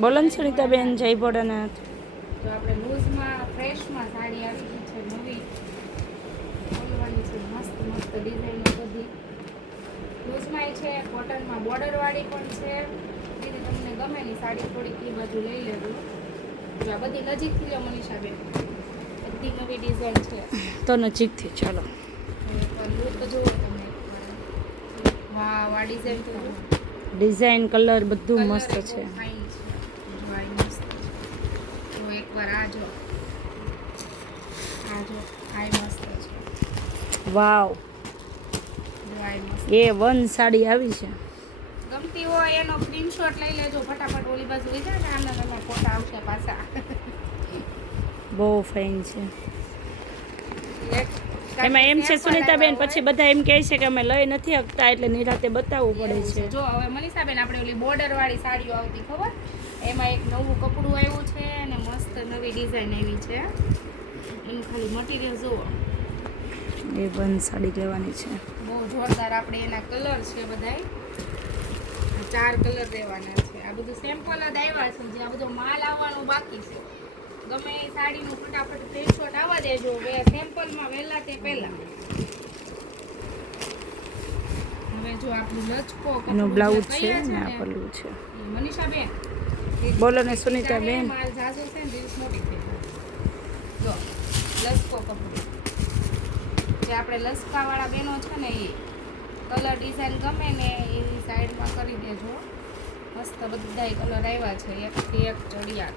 બોલો ને સુનીતાબેન, જય ભોળાનાથ. તો આપણે લૂઝમાં ફ્રેશમાં સાડી આવી ગઈ છે નવી, ખોલવાની છે. મસ્ત મસ્ત ડિઝાઇનો બધી લૂઝમાં છે, કોટનમાં બોર્ડરવાળી પણ છે. જેથી તમને ગમે ની સાડી થોડીક એ બાજુ લઈ લેજો. જો આ બધી નજીકથી લો મનીષાબેન, બધી નવી ડિઝાઇન છે. તો નજીકથી ચાલો. એકવાર લુક જુઓ તમે. વાહ, આ ડિઝાઇન તો ડિઝાઇન કલર બધું કલર મસ્ત એ છે. બહુ ફાઇન છે. જો આ મસ્ત છે. જો એકવાર આ જો, આ જો, આ મસ્ત છે. વાવ, જો આ મસ્ત. A1 સાડી આવી છે. ગમતી હોય એનો સ્ક્રીનશોટ લઈ લેજો ફટાફટ. ઓલી બાજુ લઈ જાય ને આના નાના ફોટા આવશે પાછા. બહુ ફાઇન છે. એમાં એમ છે સુનીતાબેન, પછી બધા એમ કહે છે કે અમે લઈ નથી શકતા એટલે નિરાતે બતાવવું પડે છે. જો હવે મનીષાબેન, આપણે ઓલી બોર્ડર વાળી સાડીઓ આવતી ખબર, એમાં એક નવું કપડું આવ્યું છે અને મસ્ત નવી ડિઝાઇન આવી છે. એનું ખાલી મટીરિયલ જુઓ. A1 સાડી લેવાની છે. બહુ જોરદાર. આપણે એના કલર છે બધાય, 4 કલર દેવાના છે. આ બધું સેમ્પલ જ આવ્યા છે, જે આ બધો માલ આવવાનો બાકી છે. ગમે એ સાડીનું ફટાફટ સ્ક્રીનશોટ આવવા દેજો સેમ્પલમાં વહેલા તે પહેલા. હવે જો આપણું લચકો એનો બ્લાઉઝ છે ને આ પલ્લું છે. મનીષાબેન, બોલો ને સુનીતાબેન. માલ ઝાઝો છે ને રીલ્સ મોટી થઈ જાય. જો લચકો કપડું, જે આપણે લચકાવાળા બેનો છે ને એ કલર ડિઝાઇન ગમે ને એવી સાઈડમાં કરી દેજો. મસ્ત બધાય કલર આવ્યા છે, એકથી એક ચડિયા.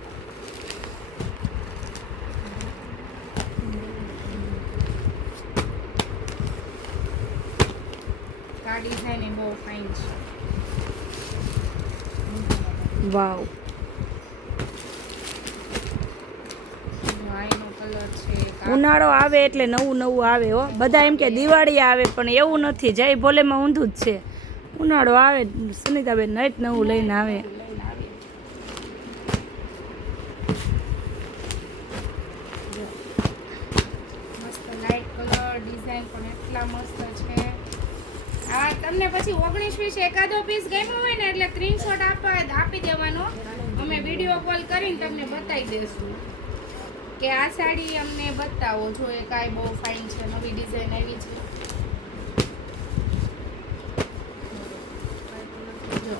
આ ડિઝાઇન એ બહુ ફાઇન છે. વાવ, એનો કલર છે. ઉનાળો આવે એટલે નવું નવું આવે હો. બધા એમ કે દિવાળી આવે, પણ એવું નથી. જય ભોલેમાં ઊંધું જ છે. ઉનાળો આવે સુનીતાબેન નઈટ નવું લઈને આવે. મસ્ત લાઇટ કલર ડિઝાઇન પણ એટલા મસ્ત છે. આ તમને પછી 19-20 એકાદો પીસ ગમ્યો હોય ને એટલે સ્ક્રીનશોટ આપી દેવાનો. અમે વિડીયો કોલ કરીને તમને બતાવી દેશું કે આ સાડી અમને બતાવો. જો એ કાંઈ બહુ ફાઇન છે, નવી ડિઝાઇન આવી છે. જો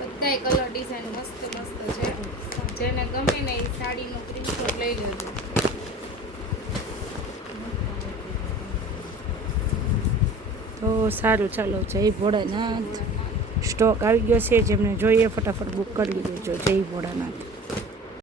બધાય કલર ડિઝાઇન મસ્ત મસ્ત છે. જેને ગમે ને એ સાડીનો સ્ક્રીનશોટ લઈ લેજો. તો સારું, ચાલો. જય ભોળાનાથ. સ્ટોક આવી ગયો છે, જેમને જોઈએ ફટાફટ બુક કરી દેજો. જય ભોળાનાથ.